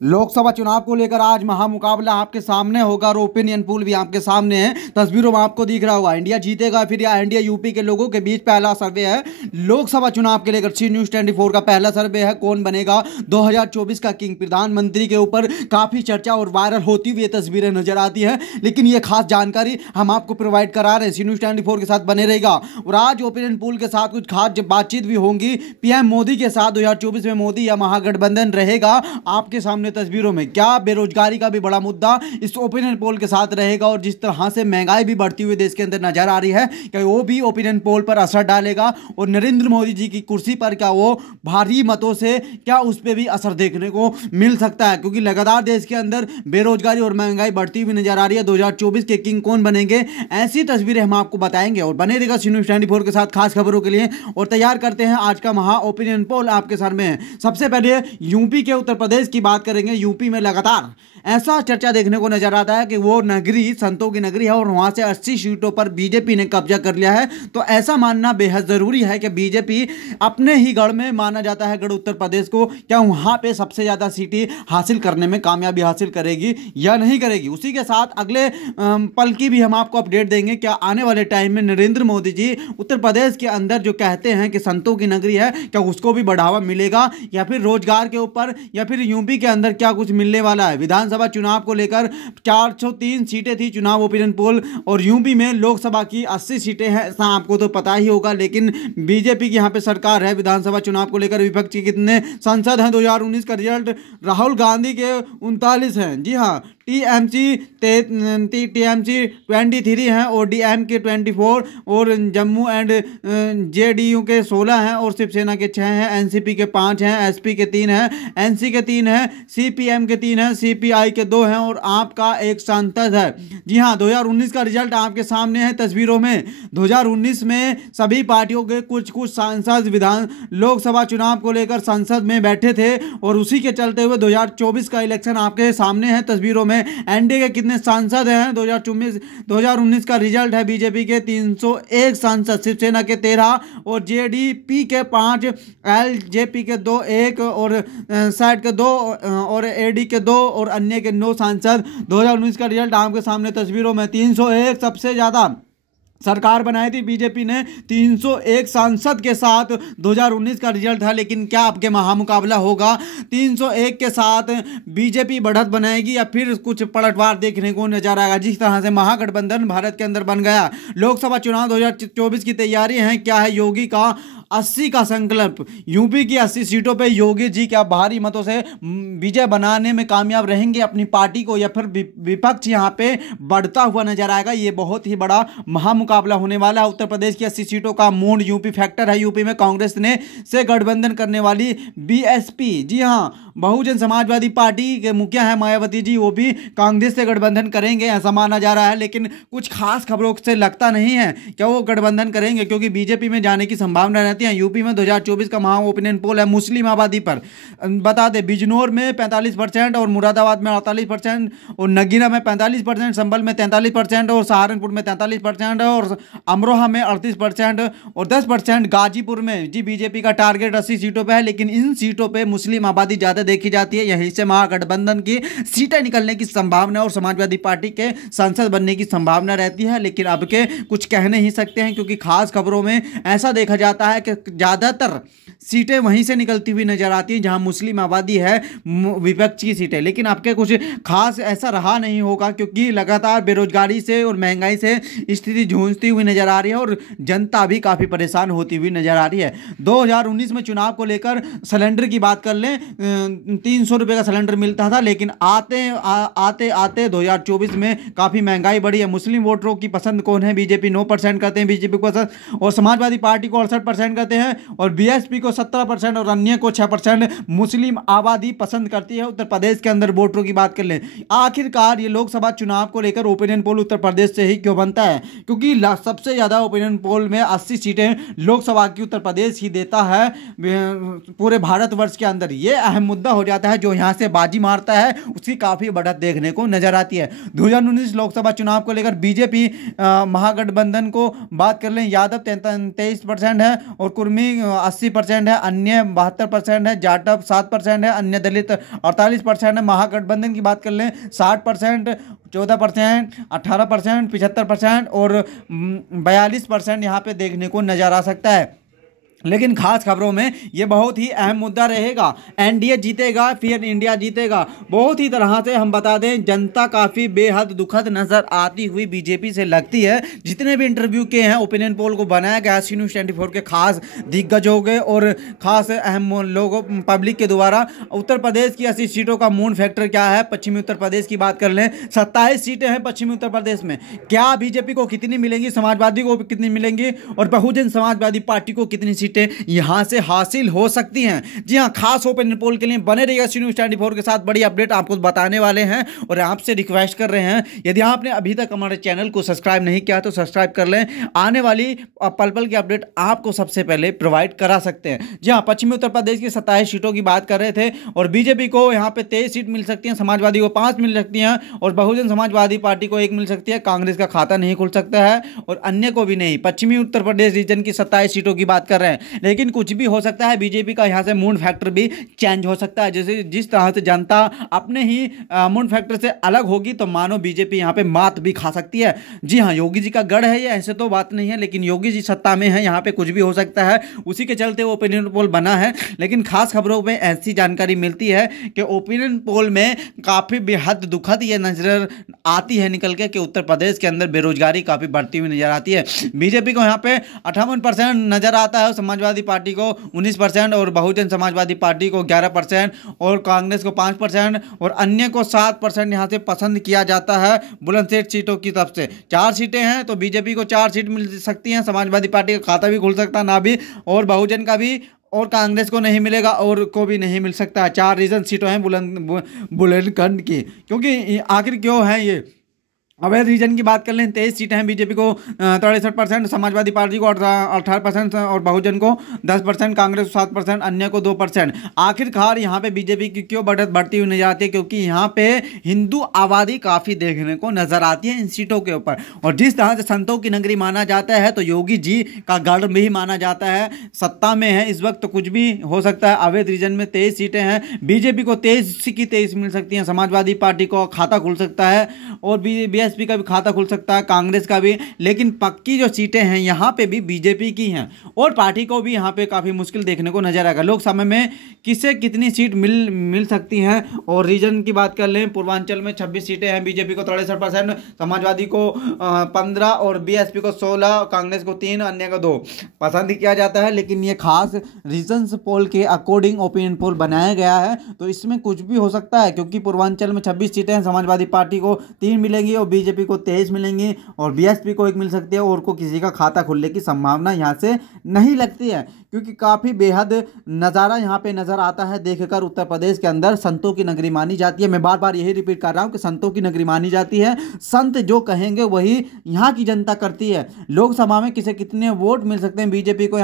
लोकसभा चुनाव को लेकर आज महामुकाबला आपके सामने होगा और ओपिनियन पोल भी आपके सामने है। तस्वीरों में आपको दिख रहा होगा इंडिया जीतेगा फिर या इंडिया यूपी के लोगों के बीच पहला सर्वे है लोकसभा चुनाव के लेकर। सी न्यूज़ 24 का पहला सर्वे है, कौन बनेगा 2024 का किंग। प्रधानमंत्री के ऊपर काफी चर्चा और वायरल होती हुई तस्वीरें नजर आती है, लेकिन ये खास जानकारी हम आपको प्रोवाइड करा रहे हैं। सी न्यूज़ 24 के साथ बने रहेगा और आज ओपिनियन पोल के साथ कुछ खास बातचीत भी होंगी पीएम मोदी के साथ। 2024 में मोदी या महागठबंधन रहेगा आपके सामने तस्वीरों में। क्या बेरोजगारी का भी बड़ा मुद्दा इस ओपिनियन पोल के साथ रहेगा और जिस तरह से महंगाई भी बढ़ती हुई देश के अंदर नजर आ रही है, क्या वो भी ओपिनियन पोल पर असर डालेगा और नरेंद्र मोदी जी की कुर्सी पर क्या वो भारी मतों से क्या उस पर भी असर देखने को मिल सकता है, क्योंकि लगातार देश के अंदर बेरोजगारी और महंगाई बढ़ती हुई नजर आ रही है। 2024 के किंग कौन बनेंगे, ऐसी तस्वीरें हम आपको बताएंगे और बने रहेगा सी न्यूज़ 24 के साथ खास खबरों के लिए। और तैयार करते हैं आज का महा ओपिनियन पोल आपके सामने है। सबसे पहले यूपी के उत्तर प्रदेश की बात करेंगे। यूपी में लगातार ऐसा चर्चा देखने को नजर आता है कि वो नगरी संतों की नगरी है और वहां से 80 सीटों पर बीजेपी ने कब्जा कर लिया है। तो ऐसा मानना बेहद जरूरी है कि बीजेपी अपने ही गढ़ में माना जाता है गढ़ उत्तर प्रदेश को, क्या वहां पे सबसे ज्यादा सीटें हासिल करने में कामयाबी हासिल करेगी या नहीं करेगी। उसी के साथ अगले पल की भी हम आपको अपडेट देंगे। क्या आने वाले टाइम में नरेंद्र मोदी जी उत्तर प्रदेश के अंदर जो कहते हैं कि संतों की नगरी है, क्या उसको भी बढ़ावा मिलेगा या फिर रोजगार के ऊपर या फिर यूपी के अंदर क्या कुछ मिलने वाला है। विधानसभा चुनाव को लेकर 403 सीटें थी चुनाव ओपिनियन पोल और यूपी में लोकसभा की 80 सीटें हैं, ऐसा आपको तो पता ही होगा। लेकिन बीजेपी की यहां पे सरकार है। विधानसभा चुनाव को लेकर विपक्ष के कितने सांसद हैं 2019 का रिजल्ट राहुल गांधी के 39 हैं। जी हां, टीएमसी 23 हैं और डीएमके 24 और जम्मू एंड जेडीयू के 16 हैं और शिवसेना के 6 हैं, एनसीपी के 5 हैं, एसपी के 3 हैं, एनसी के 3 हैं, सीपीएम के 3 हैं, सीपीआई के 2 हैं और आपका एक सांसद है। जी हां, 2019 का रिजल्ट आपके सामने है तस्वीरों में। 2019 में सभी पार्टियों के कुछ सांसद विधान लोकसभा चुनाव को लेकर संसद में बैठे थे और उसी के चलते हुए 2024 का इलेक्शन आपके सामने है तस्वीरों में। एनडीए के कितने सांसद हैं 2019 का रिजल्ट है बीजेपी के 301 सांसद, शिवसेना के 13 और जेडीपी के 5, एलजेपी के 2, 1 और सैट के 2 और एडी के 2 और अन्य के 9 सांसद। 2019 का रिजल्ट आपके सामने तस्वीरों में। 301 सबसे ज्यादा सरकार बनाई थी बीजेपी ने 301 सांसद के साथ 2019 का रिजल्ट था। लेकिन क्या आपके महामुकाबला होगा 301 के साथ बीजेपी बढ़त बनाएगी या फिर कुछ पलटवार देखने को नजर आएगा। जिस तरह से महागठबंधन भारत के अंदर बन गया। लोकसभा चुनाव 2024 की तैयारी है। क्या है योगी का 80 का संकल्प, यूपी की 80 सीटों पे योगी जी क्या भारी मतों से विजय बनाने में कामयाब रहेंगे अपनी पार्टी को या फिर विपक्ष यहां पे बढ़ता हुआ नजर आएगा। ये बहुत ही बड़ा महामुकाबला होने वाला है। उत्तर प्रदेश की 80 सीटों का मूड यूपी फैक्टर है। यूपी में कांग्रेस ने से गठबंधन करने वाली बीएसपी, जी हां, बहुजन समाजवादी पार्टी के मुखिया है मायावती जी, वो भी कांग्रेस से गठबंधन करेंगे ऐसा माना जा रहा है। लेकिन कुछ खास खबरों से लगता नहीं है क्या वो गठबंधन करेंगे, क्योंकि बीजेपी में जाने की संभावना रहती है। यूपी में 2024 का महा ओपिनियन पोल है मुस्लिम आबादी पर। बता दें बिजनौर में 45% और मुरादाबाद में 48% और नगीना में 45%, संभल में 43% और सहारनपुर में 43% और अमरोहा में 38% और 10% गाजीपुर में। जी बीजेपी का टारगेट 80 सीटों पर है, लेकिन इन सीटों पर मुस्लिम आबादी ज्यादा देखी जाती है। यहीं से महागठबंधन की सीटें निकलने की संभावना और समाजवादी पार्टी के सांसद बनने की संभावना रहती है। लेकिन अब के कुछ कह नहीं सकते हैं, क्योंकि खास खबरों में ऐसा देखा जाता है कि ज्यादातर सीटें वहीं से निकलती हुई नजर आती हैं जहां मुस्लिम आबादी है, विपक्ष की सीटें। लेकिन आपके कुछ खास ऐसा रहा नहीं होगा, क्योंकि लगातार बेरोजगारी से और महंगाई से स्थिति जूझती हुई नजर आ रही है और जनता भी काफी परेशान होती हुई नजर आ रही है। 2019 में चुनाव को लेकर सिलेंडर की बात कर लें, 300 रुपए का सिलेंडर मिलता था, लेकिन आते 2024 में काफी महंगाई बढ़ी है। मुस्लिम वोटरों की पसंद कौन है, बीजेपी 9% करते हैं बीजेपी को पसंद और समाजवादी पार्टी को 68% करते हैं और बीएसपी को 17% और अन्य को 6% मुस्लिम आबादी पसंद करती है। उत्तर प्रदेश के अंदर वोटरों की बात कर लें, आखिरकार ये लोकसभा चुनाव को लेकर ओपिनियन पोल उत्तर प्रदेश से ही क्यों बनता है, क्योंकि सबसे ज्यादा ओपिनियन पोल में 80 सीटें लोकसभा की उत्तर प्रदेश ही देता है पूरे भारतवर्ष के अंदर। ये अहम मुद्दा हो जाता है, जो यहाँ से बाजी मारता है उसकी काफ़ी बढ़त देखने को नजर आती है। 2019 लोकसभा चुनाव को लेकर बीजेपी महागठबंधन को बात कर लें, यादव 23% है और कुर्मी 80% है, अन्य 72% है, जाटव 7% है, अन्य दलित 48% है। महागठबंधन की बात कर लें 60%, 14%, 18%, 75% और 42% यहाँ पे देखने को नजर आ सकता है। लेकिन खास खबरों में ये बहुत ही अहम मुद्दा रहेगा, एनडीए जीतेगा फिर इंडिया जीतेगा। बहुत ही तरह से हम बता दें, जनता काफ़ी बेहद दुखद नज़र आती हुई बीजेपी से लगती है। जितने भी इंटरव्यू के हैं, ओपिनियन पोल को बनाया गया सी न्यूज़ 24 के खास दिग्गजों के और खास अहम लोगों पब्लिक के द्वारा। उत्तर प्रदेश की 80 सीटों का मून फैक्टर क्या है, पश्चिमी उत्तर प्रदेश की बात कर लें 27 सीटें हैं पश्चिमी उत्तर प्रदेश में। क्या बीजेपी को कितनी मिलेंगी, समाजवादी को कितनी मिलेंगी और बहुजन समाजवादी पार्टी को कितनी सीटें यहां से हासिल हो सकती हैं। जी हां, खास ओपिनियन पोल के लिए बने रहिएगा सी न्यूज़ 24 के साथ। बड़ी अपडेट आपको बताने वाले हैं और आपसे रिक्वेस्ट कर रहे हैं, यदि आपने अभी तक हमारे चैनल को सब्सक्राइब नहीं किया तो सब्सक्राइब कर लें। आने वाली पल पल की अपडेट आपको सबसे पहले प्रोवाइड करा सकते हैं। जी हां, पश्चिमी उत्तर प्रदेश की 27 सीटों की बात कर रहे थे और बीजेपी को यहां पे 23 सीट मिल सकती हैं, समाजवादी को 5 मिल सकती हैं और बहुजन समाजवादी पार्टी को 1 मिल सकती है। कांग्रेस का खाता नहीं खुल सकता है और अन्य को भी नहीं। पश्चिमी उत्तर प्रदेश रीजन की 27 सीटों की बात कर रहे हैं, लेकिन कुछ भी हो सकता है। बीजेपी का यहां से मूड फैक्टर भी चेंज हो सकता है। जैसे जिस तरह से जनता अपने ही मूड फैक्टर से अलग होगी तो मानो बीजेपी यहां पे मात भी खा सकती है। जी हां, योगी जी का गढ़ है ये, ऐसे तो बात नहीं है, लेकिन योगी जी सत्ता में है, यहां पे कुछ भी हो सकता है। उसी के चलते वो ओपिनियन पोल बना है। लेकिन खास खबरों में ऐसी जानकारी मिलती है कि ओपिनियन पोल में काफी बेहद दुखद ये नजर आती है निकल के कि उत्तर प्रदेश के अंदर बेरोजगारी काफी बढ़ती हुई नजर आती है। बीजेपी को यहाँ पे 58% नजर आता है, समाजवादी पार्टी को 19% और बहुजन समाजवादी पार्टी को 11% और कांग्रेस को 5% और अन्य को 7% यहां से पसंद किया जाता है बुलंदशहर सीटों की तरफ से। 4 सीटें हैं तो बीजेपी को 4 सीट मिल सकती हैं, समाजवादी पार्टी का खाता भी खुल सकता है ना भी, और बहुजन का भी, और कांग्रेस को नहीं मिलेगा और को भी नहीं मिल सकता है। 4 रीजन सीटों हैं बुंदेलखंड की। क्योंकि आखिर क्यों है ये अवैध रीजन की बात कर लें, 23 सीटें हैं, बीजेपी को 63%, समाजवादी पार्टी को 18% और बहुजन को 10%, कांग्रेस को 7%, अन्य को 2%। आखिरकार यहाँ पे बीजेपी की क्यों बढ़त बढ़ती हुई नजर आती है? क्योंकि यहाँ पे हिंदू आबादी काफ़ी देखने को नजर आती है इन सीटों के ऊपर। और जिस तरह से संतों की नगरी माना जाता है तो योगी जी का गढ़ भी माना जाता है, सत्ता में है इस वक्त तो कुछ भी हो सकता है। अवैध रीजन में 23 सीटें हैं, बीजेपी को 23 की 23 मिल सकती हैं, समाजवादी पार्टी को खाता खुल सकता है और बीएसपी का भी खाता खुल सकता है, कांग्रेस का भी। लेकिन पक्की जो सीटें हैं यहाँ पे भी बीजेपी की हैं और पार्टी को भी यहाँ पे काफ़ी मुश्किल देखने को नजर आएगा। लोकसभा में किसे कितनी सीट मिल सकती हैं और रीजन की बात कर लें, पूर्वांचल में 26 सीटें हैं, बीजेपी को 63%, समाजवादी को 15 और बीएसपी को 16, कांग्रेस को 3, अन्य को 2 पसंद किया जाता है। लेकिन ये खास रीजन्स पोल के अकॉर्डिंग ओपिनियन पोल बनाया गया है तो इसमें कुछ भी हो सकता है। क्योंकि पूर्वांचल में 26 सीटें हैं, समाजवादी पार्टी को 3 मिलेंगी और बीजेपी को 23 मिलेंगी और बीएसपी को 1 मिल सकती है और को किसी का खाता खुलने की संभावना यहां से नहीं लगती है। क्योंकि काफ़ी बेहद नज़ारा यहाँ पे नज़र आता है देखकर उत्तर प्रदेश के अंदर संतों की नगरी मानी जाती है। मैं बार बार यही रिपीट कर रहा हूँ कि संतों की नगरी मानी जाती है, संत जो कहेंगे वही यहाँ की जनता करती है। लोकसभा में किसे कितने वोट मिल सकते हैं बीजेपी को